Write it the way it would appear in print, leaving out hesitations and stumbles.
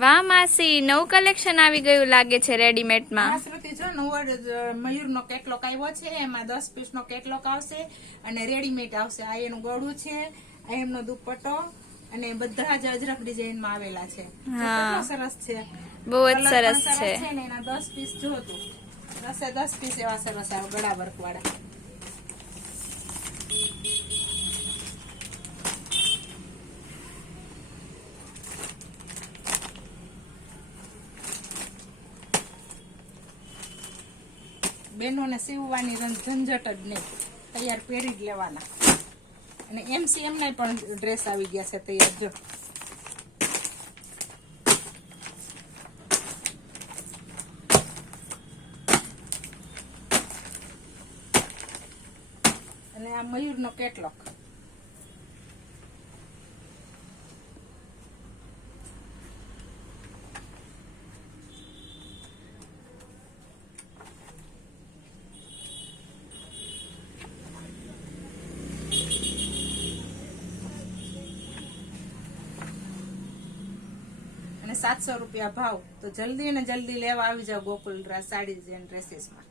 વાહ માસી, નવું કલેક્શન આવી ગયું લાગે છે રેડીમેડ માં. આ શ્રુતિ જો નવો મયુર નો કેટલોક આવ્યો છે, એમાં 10 પીસ નો કેટલોક આવશે અને રેડીમેડ આવશે. આ એનું ગળું છે, આ એમનો દુપટ્ટો અને બધા જ અજરક ડિઝાઇન માં આવેલા છે. કેટલો સરસ છે, બહુ જ કલર સરસ પણ છે. ને એના 10 પીસ જોતું 10 પીસ એવા સરસ આવે ગળા વર્ક વાળા. બહેનોને સીવવાની ઝંઝટ જ નહીં, તૈયાર પહેરી જ લેવાના. અને MCM ના પણ ડ્રેસ આવી ગયા છે તૈયાર જો. અને આ મયુર નો કેટલોક. અને 700 રૂપિયા ભાવ. તો જલ્દી ને જલ્દી લેવા આવી જાવ ગોકુલ સાડી એન્ડ ડ્રેસીસ માં.